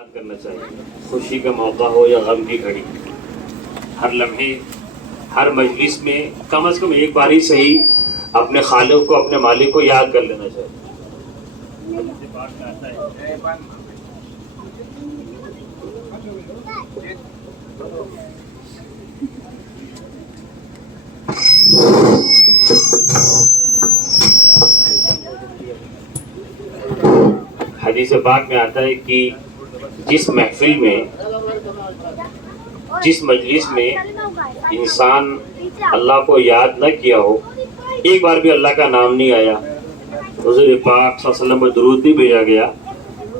یاد کرنا چاہیے، خوشی کا موقع ہو یا غم کی گھڑی، ہر لمحے ہر مجلس میں کم از کم ایک بار ہی صحیح اپنے خالق کو، اپنے مالک کو یاد کر لینا چاہیے۔ حدیث پاک میں آتا ہے کہ جس محفل میں، جس مجلس میں انسان اللہ کو یاد نہ کیا ہو، ایک بار بھی اللہ کا نام نہیں آیا، حضور پاک صلی اللہ علیہ وسلم پر درود نہیں بھیجا گیا،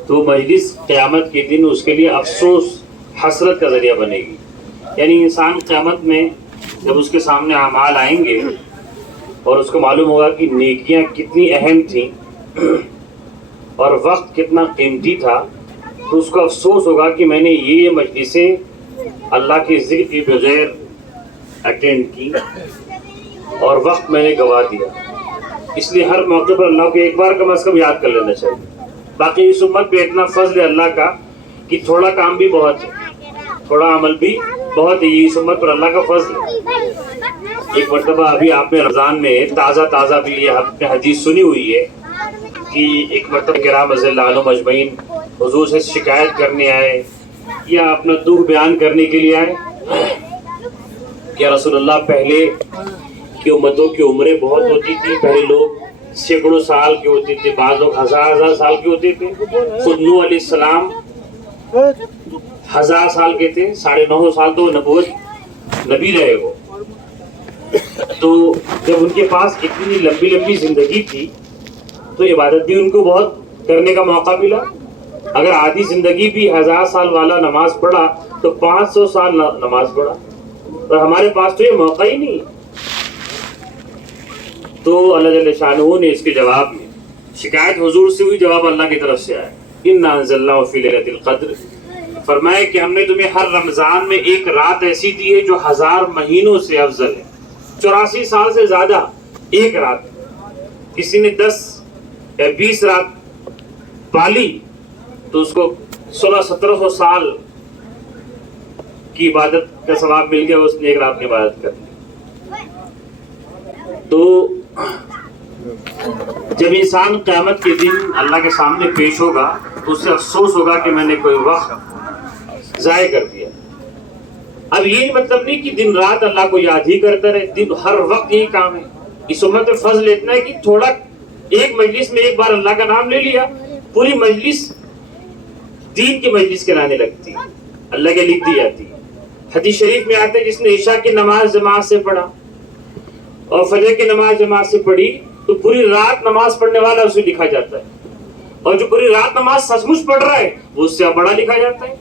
تو مجلس قیامت کے دن اس کے لیے افسوس، حسرت کا ذریعہ بنے گی۔ یعنی انسان قیامت میں جب اس کے سامنے اعمال آئیں گے اور اس کو معلوم ہوگا کہ نیکیاں کتنی اہم تھیں اور وقت کتنا قیمتی تھا، تو اس کو افسوس ہوگا کہ میں نے یہ مجلسیں اللہ کے ذکر کے بغیر اٹینڈ کی اور وقت میں نے گوا دیا۔ اس لیے ہر موقع پر اللہ کو ایک بار کم از کم یاد کر لینا چاہیے۔ باقی اس امت پہ اتنا فضل ہے اللہ کا کہ تھوڑا کام بھی بہت ہے، تھوڑا عمل بھی بہت ہے، یہ اس امت پر اللہ کا فضل ہے۔ ایک مرتبہ ابھی آپ نے رمضان میں تازہ بھی یہ حدیث سنی ہوئی ہے کہ ایک مرتبہ کرام رضی اللہ عنہم اجمعین حضور سے شکایت کرنے آئے یا اپنا دکھ بیان کرنے کے لیے آئے کہ یا رسول اللہ، پہلے کی امتوں کی عمریں بہت ہوتی تھی، پہلے لوگ سینکڑوں سال کے ہوتے تھے، بعض لوگ ہزار سال کے ہوتے تھے، خود نوح علیہ السلام 1000 سال کے تھے، 950 سال تو نبوت نبی رہے وہ۔ تو جب ان کے پاس اتنی لمبی زندگی تھی تو عبادت بھی ان کو بہت کرنے کا موقع ملا۔ اگر آدھی زندگی بھی 1000 سال والا نماز پڑھا تو 500 سال نماز پڑھا، اور ہمارے پاس تو یہ موقع ہی نہیں۔ تو اللہ جل شانہ نے اس کے جواب میں، شکایت حضور سے ہوئی، جواب اللہ کی طرف سے آیا، اِنَّا أَنزَلْنَاهُ فِي لَيْلَةِ الْقَدْرِ، فرمایا کہ ہم نے تمہیں ہر رمضان میں ایک رات ایسی دی ہے جو 1000 مہینوں سے افضل ہے، 84 سال سے زیادہ ایک رات۔ کسی نے 10 یا 20 رات پالی تو اس کو 1600-1700 سال کی عبادت کا ثواب مل گیا، اس نے ایک رات میں عبادت کر لی۔ تو جب انسان قیامت کے دن اللہ کے سامنے پیش ہوگا تو اس سے افسوس ہوگا کہ میں نے کوئی وقت ضائع کر دیا۔ اب یہ مطلب نہیں کہ دن رات اللہ کو یاد ہی کرتا رہے، دن ہر وقت یہی کام ہے۔ اس امت میں فضل اتنا ہے کہ تھوڑا ایک مجلس میں ایک بار اللہ کا نام لے لیا، پوری مجلس دین کی مجلس کرانے لگتی ہے، اللہ کے لکھ دی جاتی ہے۔ حدیث شریف میں آتا ہے جس نے عشاء کی نماز جماعت سے پڑھا اور فجر کی نماز جماعت سے پڑھی تو پوری رات نماز پڑھنے والا اسے لکھا جاتا ہے، اور جو پوری رات نماز سچ مچ پڑھ رہا ہے وہ اس سے بڑا لکھا جاتا ہے۔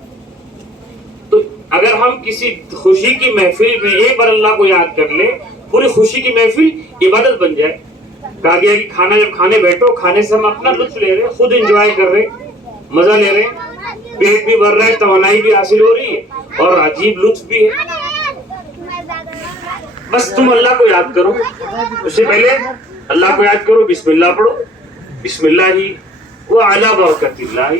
تو اگر ہم کسی خوشی کی محفل میں ایک بار اللہ کو یاد کر لیں، پوری خوشی کی محفل عبادت بن جائے۔ کہا گیا کہ کھانا جب کھانے بیٹھو، کھانے سے ہم اپنا لطف لے رہے ہیں، خود انجوائے کر رہے ہیں، مزہ لے رہے ہیں، پیٹ بھی بھر رہا ہے، توانائی بھی حاصل ہو رہی ہے اور عجیب لطف بھی ہے۔ بس تم اللہ کو یاد کرو، اس سے پہلے اللہ کو یاد کرو، بسم اللہ پڑھو، بسم اللہ ہی وعلی برکت اللہ،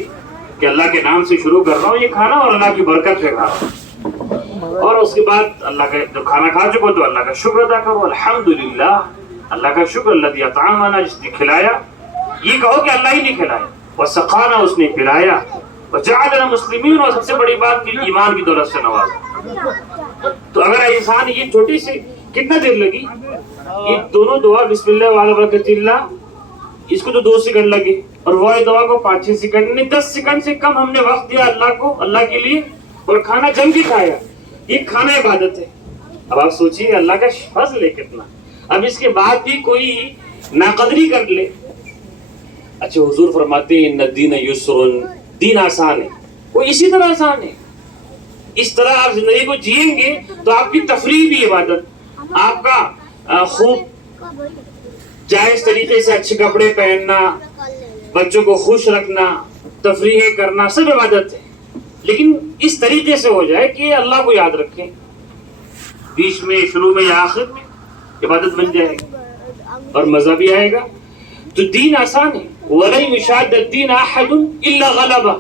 کہ اللہ کے نام سے شروع کر رہا ہوں یہ کھانا اور اللہ کی برکت سے کھا رہا ہوں۔ اور اس کے بعد اللہ کا جب کھانا کھا چکو تو اللہ کا شکر ادا کرو، الحمدللہ، اللہ کا شکر، الذی اطعمنا، جس نے کھلایا۔ یہ کہو کہ اللہ ہی نے کھلایا، وسقانا، اس نے پلایا، وجعلنا مسلمین، اور سب سے بڑی بات کہ ایمان کی دولت سے نوازا۔ تو اگر انسان یہ چھوٹی سی کتنا دیر لگی، یہ دونوں دعا بسم اللہ وعلی برکت اللہ، اس کو تو 2 سیکنڈ لگے، اور وہ دعا کو 5-6 سیکنڈ، نہیں 10 سیکنڈ سے کم ہم نے وقت دیا اللہ کو، اللہ کے لیے، اور کھانا جم کے کھایا۔ یہ کھانا عبادت ہے۔ اب آپ سوچیے اللہ کا فضل ہے کتنا۔ اب اس کے بعد بھی کوئی ناقدری کر لے۔ اچھا، حضور فرماتے ہیں ان الدین یسر، دین آسان ہے، وہ اسی طرح آسان ہے۔ اس طرح آپ زندگی کو جئیں گے تو آپ کی تفریح بھی عبادت، آپ کا خوب جائز طریقے سے اچھے کپڑے پہننا، بچوں کو خوش رکھنا، تفریح کرنا، سب عبادت ہے، لیکن اس طریقے سے ہو جائے کہ اللہ کو یاد رکھیں، بیچ میں، شروع میں یا آخر میں عبادت بن جائے گا اور مزہ بھی آئے گا۔ تو دین آسان ہے، وَلَن يُشَادَّ الدِّينَ أَحَدٌ إِلَّا غَلَبَهُ،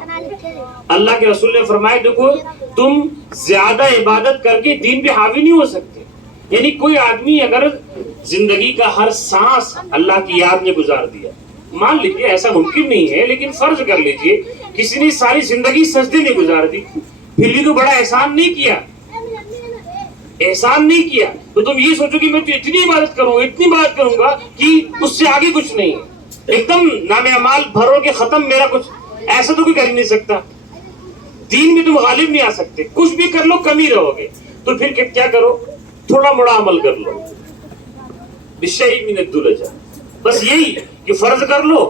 اللہ کے رسول نے فرمایا دیکھو تم زیادہ عبادت کر کے دین پہ حاوی نہیں ہو سکتے. یعنی کوئی آدمی اگر زندگی کا ہر سانس اللہ کی یاد میں گزار دیا, مان لیجیے ایسا ممکن نہیں ہے لیکن فرض کر لیجیے کسی نے ساری زندگی سجدے میں گزار دی, پھر بھی تو بڑا احسان نہیں کیا, احسان نہیں کیا. تو تم یہ سوچو کہ میں تو اتنی عبادت کروں گا, اتنی عبادت کروں گا کہ اس سے آگے کچھ نہیں ہے, ایک دم نام اعمال بھرو کے ختم, میرا کچھ ایسا تو کوئی کر ہی نہیں سکتا. دین میں تم غالب نہیں آ سکتے, کچھ بھی کر لو کم ہی رہو گے. تو پھر کیا کرو, تھوڑا موڑا عمل کر لو, بشیء من الدلجہ, بس یہی کہ فرض کر لو,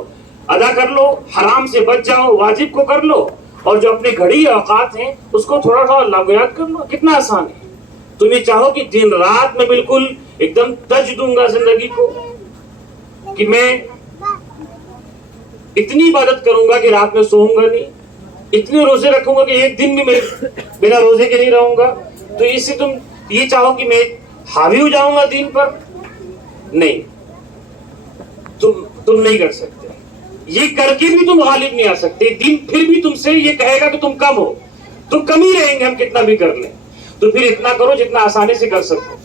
ادا کر لو, حرام سے بچ جاؤ, واجب کو کر لو, اور جو اپنے گھڑی اوقات ہیں اس کو تھوڑا تھوڑا اللہ کو یاد کر لو. کتنا آسان ہے. تم یہ چاہو کہ دن رات میں بالکل ایک دم تج دوں گا زندگی کو, کہ میں اتنی عبادت کروں گا کہ رات میں سوؤں گا نہیں, اتنے روزے رکھوں گا کہ ایک دن بھی بنا روزے کے نہیں رہوں گا. تو اس سے تم یہ چاہو کہ میں حاوی ہو جاؤں گا دین پر, نہیں, تم نہیں کر سکتے. یہ کر کے بھی تم غالب نہیں آ سکتے. دین پھر بھی تم سے یہ کہے گا کہ تم کم ہو, تم کم ہی رہیں گے ہم کتنا بھی کر لیں. تو پھر اتنا کرو جتنا آسانی سے کر سکو.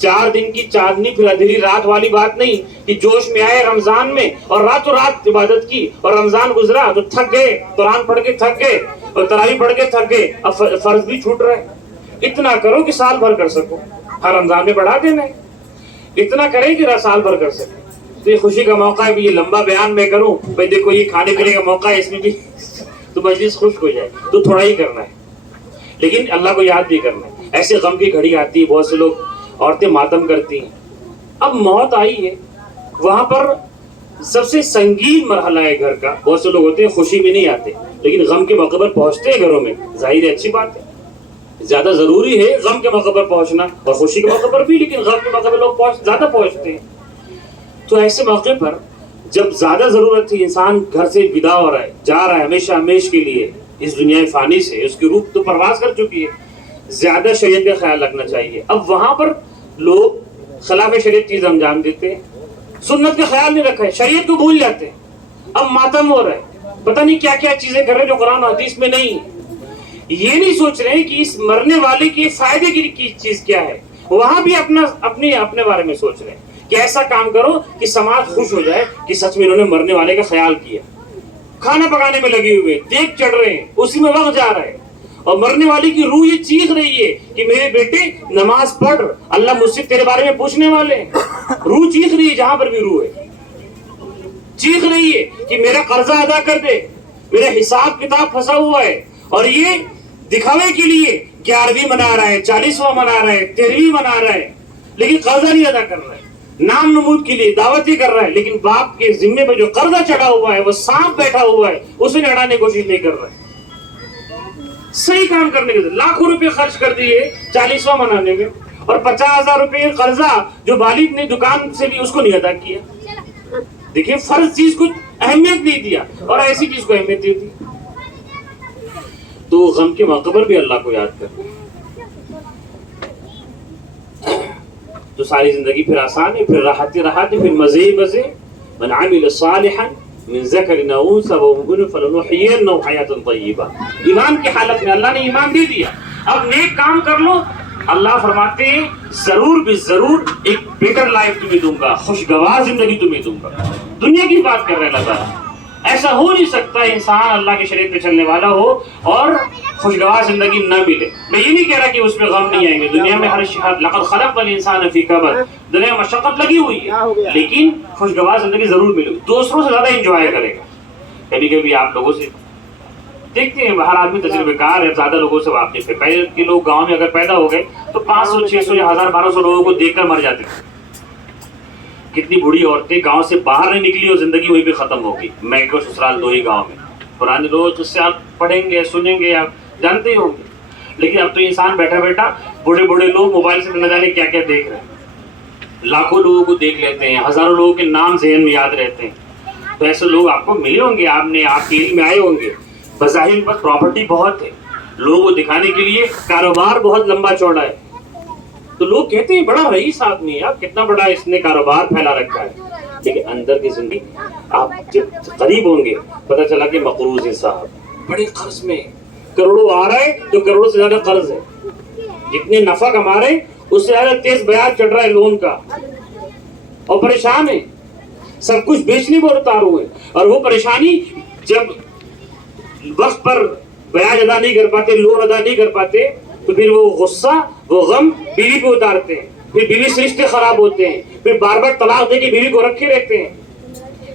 4 دن کی چاندنی پھر ادھیری رات والی بات نہیں کہ جوش میں آئے رمضان میں اور راتوں رات عبادت کی اور رمضان گزرا تو تھک گئے, قرآن پڑھ کے تھک گئے اور تراویح پڑھ کے تھک گئے, اب فرض بھی چھوٹ رہے. اتنا کرو کہ سال بھر کر سکو, ہر رمضان میں بڑھا دینا ہے, اتنا کریں کہ سال بھر کر سکے. تو یہ خوشی کا موقع ہے, بھی یہ لمبا بیان میں کروں بھائی دیکھو یہ کھانے پینے کا موقع ہے, اس میں بھی تو مجلس خشک ہو جائے, تو تھوڑا ہی کرنا ہے لیکن اللہ کو یاد بھی کرنا ہے. ایسے غم کی گھڑی آتی ہے, بہت سے لوگ عورتیں ماتم کرتی ہیں. اب موت آئی ہے, وہاں پر سب سے سنگین مرحلہ ہے گھر کا. بہت سے لوگ ہوتے ہیں خوشی میں نہیں آتے لیکن غم کے موقع پر پہنچتے ہیں گھروں میں, ظاہر ہے اچھی بات ہے, زیادہ ضروری ہے غم کے موقع پر پہنچنا اور خوشی کے موقع پر بھی, لیکن غم کے موقع پر لوگ زیادہ پہنچتے ہیں. تو ایسے موقع پر جب زیادہ ضرورت ہے, انسان گھر سے ودا ہو رہا ہے, جا رہا ہے ہمیشہ ہمیش کے لیے اس دنیا فانی سے, اس کی روح تو پرواز کر چکی ہے, زیادہ شریعت کا خیال رکھنا چاہیے. اب وہاں پر لوگ خلاف شریعت چیز انجام دیتے ہیں, سنت کا خیال نہیں رکھا ہے, شریعت کو بھول جاتے ہیں. اب ماتم ہو رہا ہے, پتہ نہیں کیا کیا چیزیں کر رہے ہیں جو قرآن و حدیث میں نہیں. یہ نہیں سوچ رہے کہ اس مرنے والے کے فائدے کی چیز کیا ہے, وہاں بھی اپنے بارے میں سوچ رہے ہیں کہ ایسا کام کرو کہ سماج خوش ہو جائے کہ سچ میں انہوں نے مرنے والے کا خیال کیا. کھانا پکانے میں لگے ہوئے, دیگ چڑھ رہے ہیں, اسی میں وقت جا رہا ہے, اور مرنے والی کی روح یہ چیخ رہی ہے کہ میرے بیٹے نماز پڑھ, اللہ مجھ سے تیرے بارے میں پوچھنے والے ہیں. روح چیخ رہی ہے, جہاں پر بھی روح ہے چیخ رہی ہے کہ میرا قرضہ ادا کر دے, میرا حساب کتاب پھنسا ہوا ہے. اور یہ دکھاوے کے لیے 11ویں منا رہا ہے, 40واں منا رہا ہے, 13ویں منا رہا ہے, لیکن قرضہ نہیں ادا کر رہا ہے. نام نمود کے لیے دعوتیں کر رہا ہے, لیکن باپ کے ذمے پہ جو قرضہ چڑھا ہوا ہے, وہ سانپ بیٹھا ہوا ہے, اسے اڑانے کی کوشش نہیں کر رہا ہے. صحیح کام کرنے کے لیے لاکھوں روپے خرچ کر دیے 40واں منانے میں, اور 50,000 روپے قرضہ جو والد نے دکان سے لی اس کو نہیں ادا کیا. دیکھیں فرض چیز کو اہمیت نہیں دیا اور ایسی چیز کو اہمیت دے دی. تو غم کے موقع پر بھی اللہ کو یاد کر تو ساری زندگی پھر آسان ہے, پھر راحت, پھر مزے. من عمل صالحا من ذکر او انثى وهو فلنحيينه حیاتا طیبہ. ایمان کی حالت میں اللہ نے ایمان دے دیا, اب نیک کام کر لو. اللہ فرماتے ہیں ضرور بھی ضرور ایک بیٹر لائف تمہیں دوں گا, خوشگوار زندگی تمہیں دوں گا. دنیا کی بات کر رہے اللہ تعالیٰ. ایسا ہو نہیں سکتا انسان اللہ کی شریعت پہ چلنے والا ہو اور خوشگوار زندگی نہ ملے. میں یہ نہیں کہہ رہا کہ اس پہ غم نہیں آئیں گے, دنیا میں ہر لقد خلقنا الانسان فی کبد, دنیا میں مشقت لگی ہوئی ہے, لیکن خوشگوار زندگی ضرور ملے گی. دوسروں سے زیادہ انجوائے کرے گا. کبھی کبھی آپ لوگوں سے دیکھتے ہیں, ہر آدمی تجربے کار ہے, زیادہ لوگوں سے واقف ہے. پہلے کے لوگ گاؤں میں اگر پیدا ہو گئے تو 500 600 یا 1000 1200 لوگوں کو دیکھ کر مر جاتے تھے. کتنی بوڑھی عورتیں گاؤں سے باہر نہیں نکلی اور زندگی وہیں پہ ختم ہوگی. میں کو سسرال 2 ہی گاؤں میں. پرانے لوگ اس سے آپ پڑھیں گے سنیں گے آپ جانتے ہی ہوں گے, لیکن اب تو انسان بیٹھا بیٹھا بوڑھے لوگ موبائل سے نہ جانے کیا کیا دیکھ رہے ہیں. لاکھوں لوگوں کو دیکھ لیتے ہیں, ہزاروں لوگوں کے نام ذہن میں یاد رہتے ہیں. تو ایسے لوگ آپ کو ملے ہوں گے, آپ کے علم میں آئے ہوں گے. بظاہر پر پراپرٹی بہت ہے, لوگوں کو دکھانے کے لیے کاروبار بہت لمبا چوڑا ہے. تو لوگ کہتے ہیں بڑا رئیس آدمی ہے, کتنا بڑا اس نے کاروبار پھیلا رکھا ہے. لیکن اندر کی زندگی آپ جب قریب ہوں گے پتہ چلا کہ مقروض ہے صاحب, بڑے قرض میں, کروڑوں آ رہا ہے تو کروڑوں سے زیادہ قرض ہے. جتنے نفع کما رہے اس سے زیادہ تیز بیاج چڑھ رہا ہے لون کا, اور پریشان ہے, سب کچھ بیچنے پر اتار ہوئے. اور وہ پریشانی جب وقت پر بیاج ادا نہیں کر پاتے, لون ادا نہیں کر پاتے, تو پھر وہ غصہ, وہ غم بیوی پہ اتارتے ہیں. پھر بیوی سے رشتے خراب ہوتے ہیں, پھر بار بار طلاق دے کے بیوی کو رکھے رہتے ہیں.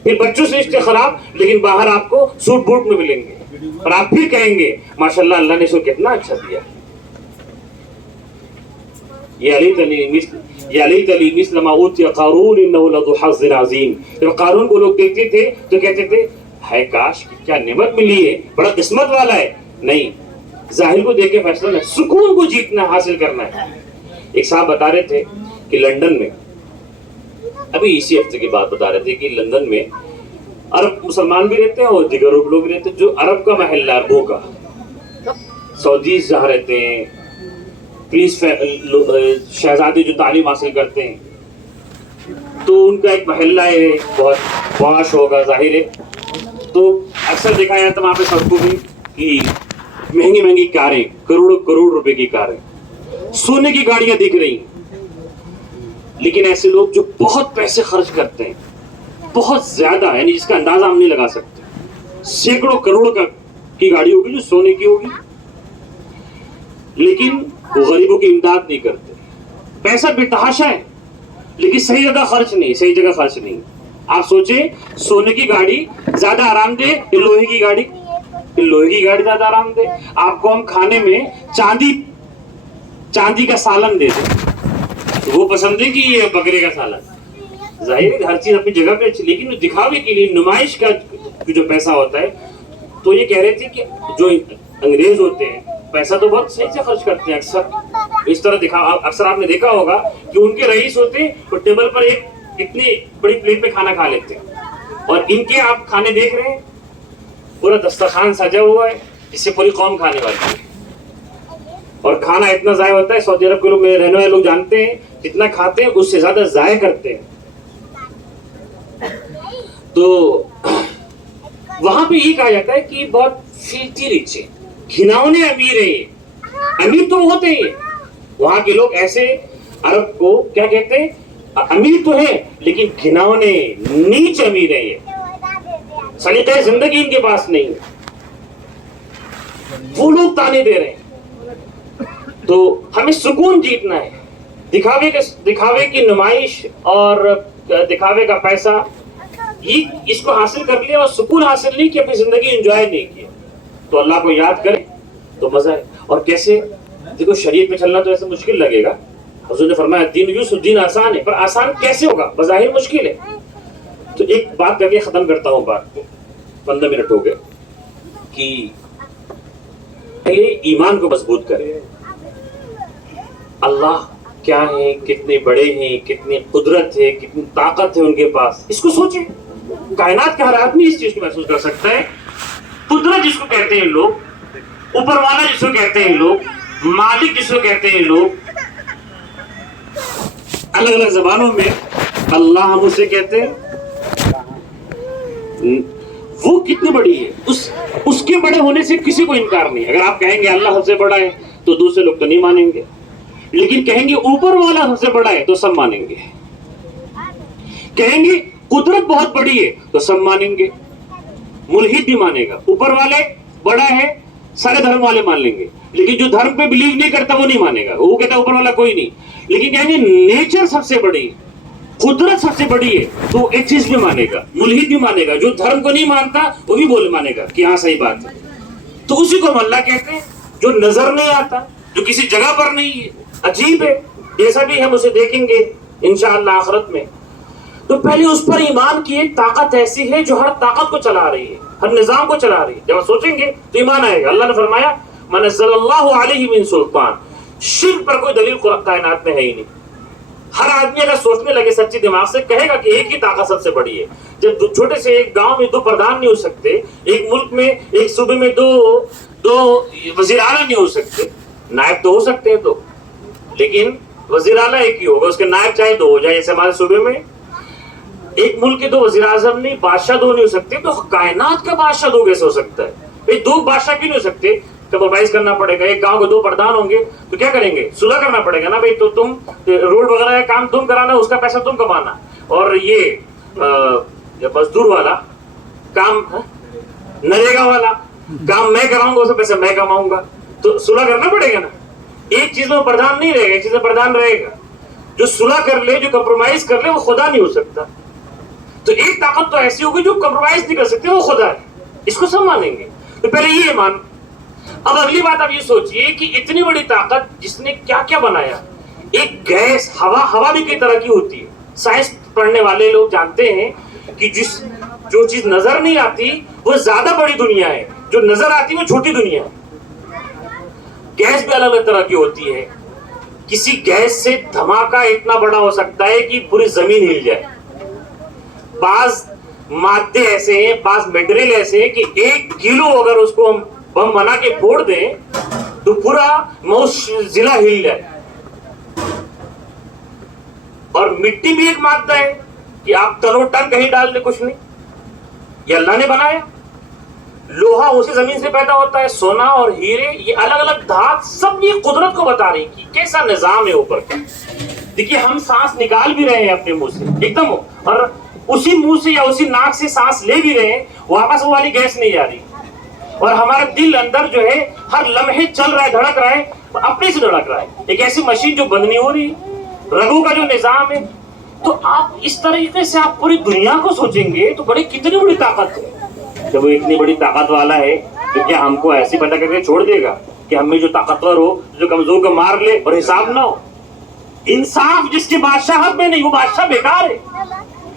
پھر بچوں سے رشتے خراب, لیکن باہر آپ کو سوٹ بوٹ میں ملیں گے, اور آپ پھر کہیں گے ماشاءاللہ اللہ نے اس کو کتنا اچھا دیا. یا لیتنی مثل ما اوتی قارون انه لذو حظ عظیم. جب قارون کو لوگ دیکھتے تھے تو کہتے تھے ہے کاش کیا نعمت ملی ہے, بڑا قسمت والا ہے. نہیں, ظاہر کو دیکھ کے فیصلہ نہیں, سکون کو جیتنا حاصل کرنا ہے. ایک صاحب بتا رہے تھے کہ لندن میں, ابھی اسی ہفتے کی بات بتا رہے تھے کہ لندن میں عرب مسلمان بھی رہتے ہیں اور دیگر لوگ بھی رہتے ہیں. جو عرب کا محلہ عربوں کا, سعودیز جہاں رہتے ہیں, پولیس شہزادے جو تعلیم حاصل کرتے ہیں, تو ان کا ایک محلہ ہے, بہت پاش ہوگا ظاہر ہے. تو اکثر دیکھا جاتا وہاں پہ سڑکوں پہ کہ مہنگی مہنگی کاریں, کروڑوں کروڑ روپے کی کاریں, سونے کی گاڑیاں دکھ رہی. لیکن ایسے لوگ جو بہت پیسے خرچ کرتے ہیں, بہت زیادہ, یعنی جس کا اندازہ ہم نہیں لگا سکتے, سینکڑوں کروڑ کی گاڑی ہوگی جو سونے کی ہوگی, لیکن وہ غریبوں کی امداد نہیں کرتے. پیسہ بے تحاشا ہے لیکن صحیح جگہ خرچ نہیں, صحیح جگہ خرچ نہیں. آپ سوچیں سونے کی گاڑی زیادہ آرام دہ یا لوہے کی گاڑی؟ لوہے کی گاڑی زیادہ آرام دہ. آپ کو ہم کھانے میں چاندی کا سالن دے دیں, وہ پسند ہے کہ یہ بکرے کا سالن. ظاہر ہے ہر چیز اپنی جگہ پہ اچھی, لیکن دکھاوے کے لیے, نمائش کا جو پیسہ ہوتا ہے. تو یہ کہہ رہے تھے کہ جو انگریز ہوتے ہیں پیسہ تو بہت صحیح سے خرچ کرتے ہیں اکثر. اس طرح اکثر آپ نے دیکھا ہوگا کہ ان کے رئیس ہوتے ہیں تو ٹیبل پر ایک اتنی بڑی پلیٹ میں کھانا کھا لیتے ہیں, اور ان کے آپ کھانے دیکھ رہے ہیں پورا دسترخوان سجا ہوا ہے جس سے پوری قوم کھانے والی ہے. اور کھانا اتنا ضائع ہوتا ہے, سعودی عرب کے لوگ, میرے رہنے والے لوگ جانتے ہیں, جتنا کھاتے ہیں اس سے زیادہ ضائع کرتے ہیں. تو وہاں پہ یہ کہا جاتا ہے کہ بہت فلٹی ریچ ہے, گھناؤنے امیر ہے. امیر تو ہوتے ہیں وہاں کے لوگ, ایسے عرب کو کیا کہتے ہیں, امیر تو ہے لیکن گھناؤنے نیچ امیر ہے. یہ سلیقہ زندگی ان کے پاس نہیں ہے, وہ لوگ تانے دے رہے ہیں. تو ہمیں سکون جیتنا ہے. دکھاوے کی نمائش اور دکھاوے کا پیسہ, یہ اس کو حاصل کر لیا اور سکون حاصل نہیں کیا, اپنی زندگی انجوائے نہیں کی, تو اللہ کو یاد کریں تو مزہ ہے. اور کیسے دیکھو, شریعت میں چلنا تو ایسے مشکل لگے گا. حضور نے فرمایا دین یوسف, دین آسان ہے, پر آسان کیسے ہوگا, بظاہر مشکل ہے. تو ایک بات کر کے ختم کرتا ہوں بات کو, 15 منٹ ہو گئے, کہ پہلے ایمان کو مضبوط کریں. اللہ کیا ہے, کتنے بڑے ہیں, کتنی قدرت ہے, کتنی طاقت ہے ان کے پاس, اس کو سوچیں. کائنات کا ہر آدمی اس چیز کو محسوس کر سکتا ہے. قدرت جس کو کہتے ہیں لوگ, اوپر والا جس کو کہتے ہیں لوگ, مالک جس کو کہتے ہیں لوگ, الگ الگ زبانوں میں اللہ ہم اسے کہتے ہیں, وہ کتنی بڑی ہے, اس کے بڑے ہونے سے کسی کو انکار نہیں. اگر آپ کہیں گے اللہ سب سے بڑا ہے تو دوسرے لوگ تو نہیں مانیں گے, لیکن کہیں گے اوپر والا سب سے بڑا ہے تو سب مانیں گے. کہیں گے قدرت بہت بڑی ہے تو سب مانیں گے, ملحد بھی مانے گا. اوپر والے بڑا ہے سارے دھرم والے مان لیں گے, لیکن جو دھرم پہ بلیو نہیں کرتا وہ نہیں مانے گا, وہ کہتا ہے اوپر والا کوئی نہیں. لیکن کہیں گے نیچر سب سے بڑی, قدرت سب سے بڑی ہے تو ایک چیز بھی مانے گا, ملحد بھی مانے گا. جو دھرم کو نہیں مانتا وہ بھی مانے گا کہ ہاں صحیح بات ہے. تو اسی کو ہم اللہ کہتے ہیں, جو نظر نہیں آتا, جو کسی جگہ پر نہیں ہے, عجیب ہے, جیسا بھی ہم اسے دیکھیں گے انشاءاللہ آخرت میں. تو پہلے اس پر ایمان کی ایک طاقت ایسی ہے جو ہر طاقت کو چلا رہی ہے, ہر نظام کو چلا رہی ہے. جب آپ سوچیں گے تو ایمان آئے گا. اللہ نے فرمایا منزل اللہ علیہ من سلطان, شرک پر کوئی دلیل کائنات میں ہے ہی نہیں. ہر آدمی اگر سوچنے لگے سچی دماغ سے, کہے گا کہ ایک ہی طاقت سب سے بڑی ہے. جب چھوٹے سے ایک گاؤں میں 2 پردھان نہیں ہو سکتے, ایک ملک میں ایک صوبے میں دو وزیر اعلیٰ نہیں ہو سکتے, نائب تو ہو سکتے ہیں 2, لیکن وزیر اعلیٰ ایک ہی ہوگا, اس کے نائب چاہے 2 ہو جائے. جیسے ہمارے صوبے میں ایک ملک کے 2 وزیر اعظم نہیں, بادشاہ 2 نہیں ہو سکتے, تو کائنات کا بادشاہ 2 کیسے ہو سکتا ہے؟ 2 بادشاہ کیوں نہیں ہو سکتے؟ کمپرومائز کرنا پڑے گا. ایک گاؤں کے 2 پردھان ہوں گے تو کیا کریں گے؟ صلح کرنا پڑے گا نا بھائی. تو تم روڈ وغیرہ کا کام تم کرانا, اس کا پیسہ تم کمانا, اور یہ مزدور والا کام, نریگا والا کام میں کراؤں گا, اس کا پیسہ میں کماؤں گا. تو صلح کرنا پڑے گا نا. ایک چیز میں پردھان نہیں رہے گا, ایک چیز میں پردھان رہے گا. جو صلح کر لے, جو کمپرومائز کر لے, وہ خدا نہیں ہو سکتا. تو ایک طاقت تو ایسی ہوگی جو کمپرومائز نہیں کر سکتی, وہ خدا ہے. اس کو سب مانیں گے. تو پہلے یہ مان. اب اگلی بات آپ یہ سوچئے کہ اتنی بڑی طاقت جس نے کیا کیا بنایا. ایک گیس, ہوا بھی کئی طرح کی ہوتی ہے. سائنس پڑھنے والے لوگ جانتے ہیں کہ جو چیز نظر نہیں آتی وہ زیادہ بڑی دنیا ہے, جو نظر آتی وہ چھوٹی دنیا ہے. گیس بھی الگ الگ طرح کی ہوتی ہے. کسی گیس سے دھماکہ اتنا بڑا ہو سکتا ہے کہ پوری زمین ہل جائے. بعض مادے ایسے ہیں, بعض میٹیریل ایسے ہیں کہ 1 کلو اگر اس کو ہم بم بنا کے پھوڑ دیں تو پورا ضلع ہل جائے. اور مٹی بھی ایک مادہ ہے کہ آپ تنو ٹن کہیں ڈال دیں کچھ نہیں, یہ اللہ نے بنایا. لوہا اسی زمین سے پیدا ہوتا ہے, سونا اور ہیرے, یہ الگ الگ دھات, سب یہ قدرت کو بتا رہی کہ کیسا نظام ہے اوپر کا. دیکھیے ہم سانس نکال بھی رہے ہیں اپنے منہ سے ایک دم, اور اسی منہ سے یا اسی ناک سے سانس لے بھی رہے ہیں, واپس وہ والی گیس نہیں جا رہی. اور ہمارا دل اندر جو ہے ہر لمحے چل رہا ہے, دھڑک رہا ہے, اپنے سے دھڑک رہا ہے. ایک ایسی مشین جو بند نہیں ہو رہی, رگوں کا جو نظام ہے. تو آپ اس طریقے سے آپ پوری دنیا کو سوچیں گے تو کتنی بڑی طاقت ہے. جب وہ اتنی بڑی طاقت والا ہے تو کیا ہم کو ایسے پتہ کر کے چھوڑ دے گا کہ ہم میں جو طاقتور ہو, جو کمزور کو مار لے اور حساب نہ ہو؟ انصاف جس کے بادشاہت میں نہیں, وہ بادشاہ بیکار ہے.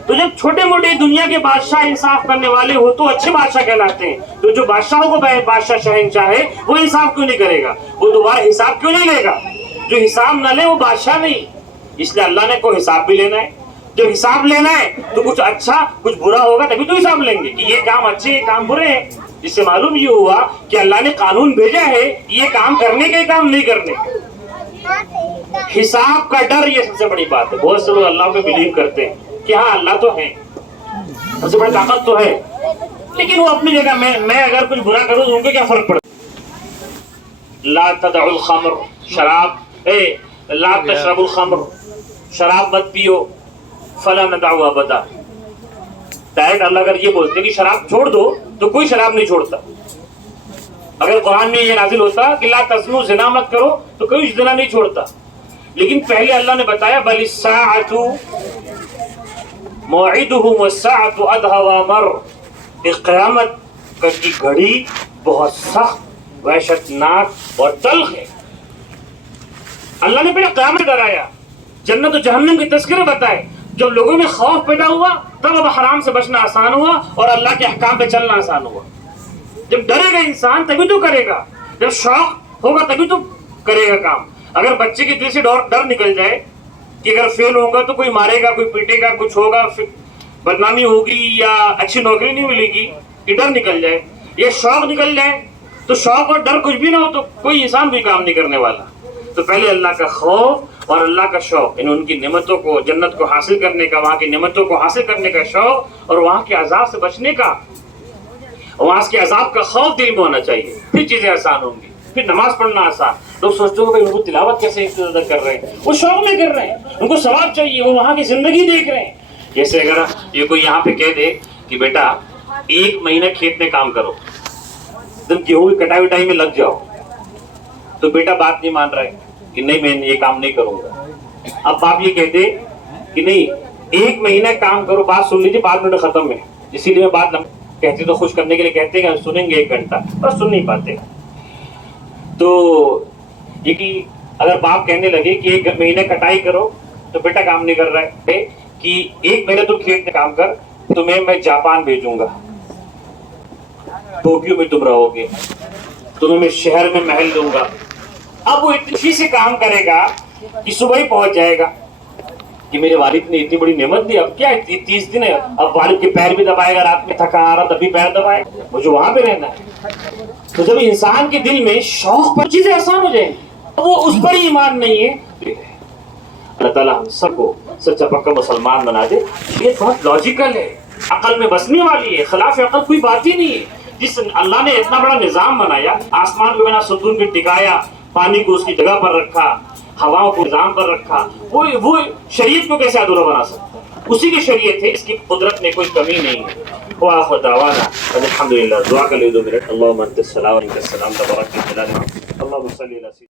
تو جب چھوٹے موٹے دنیا کے بادشاہ انصاف کرنے والے ہو تو اچھے بادشاہ کہلاتے ہیں. تو جو بادشاہوں کو بادشاہ شہنشاہ ہے وہ انصاف کیوں نہیں کرے گا؟ وہ دوبارہ حساب کیوں نہیں لے گا؟ جو حساب نہ لے وہ بادشاہ نہیں. اس لیے اللہ نے کو حساب بھی لینا ہے. جو حساب لینا ہے تو کچھ اچھا کچھ برا ہوگا تبھی تو حساب لیں گے کہ یہ کام اچھے یہ کام برے ہیں. جس سے معلوم یہ ہوا کہ اللہ نے قانون بھیجا ہے یہ کام کرنے کا, یہ کام نہیں کرنے کا. حساب کا ڈر یہ سب سے بڑی بات ہے. بہت سے لوگ اللہ پہ بلیو کرتے ہیں کہ ہاں اللہ تو ہے, سب سے بڑی طاقت تو ہے, لیکن وہ اپنی جگہ. میں اگر کچھ برا کروں تو ان کو کیا فرق پڑتا؟ لا تدعوا الخمر, شراب, لا تشربوا الخمر, شراب مت پیو, فلا ندعوا ابدا. ڈائریکٹ اللہ اگر یہ بولتے کہ شراب چھوڑ دو تو کوئی شراب نہیں چھوڑتا. اگر قرآن میں یہ نازل ہوتا کہ لا تزنوا, زنا مت کرو, تو کوئی زنا نہیں چھوڑتا. لیکن پہلے اللہ نے بتایا بل الساعۃ موعدہم والساعۃ ادھی وامر, قیامت کی گھڑی بہت سخت, وحشت ناک اور تلخ ہے. اللہ نے پہلے قیامت ڈرایا, جنت و جہنم کے تذکرے بتائے. جب لوگوں میں خوف پیدا ہوا تب اب حرام سے بچنا آسان ہوا اور اللہ کے احکام پہ چلنا آسان ہوا. جب ڈرے گا انسان تبھی تو کرے گا, جب شوق ہوگا تبھی تو کرے گا کام. اگر بچے کے دل سے ڈر نکل جائے کہ اگر فیل ہوگا تو کوئی مارے گا, کوئی پیٹے گا, کچھ ہوگا, بدنامی ہوگی یا اچھی نوکری نہیں ملے گی, یہ ڈر نکل جائے, یہ شوق نکل جائے, تو شوق اور ڈر کچھ بھی نہ ہو تو کوئی انسان بھی کام نہیں کرنے والا. تو پہلے اللہ کا خوف اور اللہ کا شوق, یعنی ان کی نعمتوں کو, جنت کو حاصل کرنے کا, وہاں کی نعمتوں کو حاصل کرنے کا شوق, اور وہاں کے عذاب سے بچنے کا, وہاں کے عذاب کا خوف دل میں ہونا چاہیے. پھر چیزیں آسان ہوں گی, پھر نماز پڑھنا آسان. لوگ سوچتے ہو کہ ان کو تلاوت کیسے ادا کر رہے ہیں, وہ شوق میں کر رہے ہیں, ان کو ثواب چاہیے, وہ وہاں کی زندگی دیکھ رہے ہیں. جیسے اگر یہ کوئی یہاں پہ کہہ دے کہ بیٹا 1 مہینہ کھیت میں کام کرو, تم گیہوں کی کٹائی وٹائی میں لگ جاؤ, تو بیٹا بات نہیں مان رہا ہے کہ نہیں میں یہ کام نہیں کروں گا. اب باپ یہ کہتے کہ نہیں 1 مہینہ کام کرو, بات سن لیجیے 5 منٹ ختم ہے, اسی لیے میں بات کہتے تو خوش کرنے کے لیے کہتے ہیں کہ سنیں گے 1 گھنٹہ, پر سن نہیں پاتے. تو یہ کہ اگر باپ کہنے لگے کہ 1 مہینہ کٹائی کرو تو بیٹا کام نہیں کر رہا ہے, کہ 1 مہینہ تو کھیت میں کام کر, تمہیں میں جاپان بھیجوں گا, ٹوکیو میں تم رہو گے, تمہیں میں شہر میں محل دوں گا. اب وہ اتنی سے کام کرے گا کہ صبح ہی پہنچ جائے گا کہ میرے والد نے اتنی بڑی نعمت دی, اب کیا 30 دن ہے, اب والد کے پیر بھی دبائے گا, رات میں تھکا آ رہا تبھی پیر دبائے, مجھے وہاں پہ رہنا ہے. تو جب انسان کے دل میں شوق پر چیزیں آسان ہو جائیں, وہ اس پر ہی ایمان نہیں ہے. اللہ تعالیٰ ہم سب کو سچا پکا مسلمان بنا دے. یہ بہت لاجیکل ہے, عقل میں بسنے والی ہے, خلاف عقل کوئی بات ہی نہیں ہے. جس اللہ نے اتنا بڑا نظام بنایا، آسمان کو بنا ستون پہ ٹکایا، پانی کو اس کی جگہ پر رکھا، ہواؤں کو نظام پر رکھا، وہ شریعت کو کیسے ادھورا بنا سکتا ہے؟ اسی کی شریعت ہے، اس کی قدرت میں کوئی کمی نہیں ہے۔ وآخر دعوانا الحمدللہ۔ دعا کر لے 2 منٹ۔ اللہم انت السلام و منک السلام تبارک یا ذا الجلال۔ اللہم صلی علی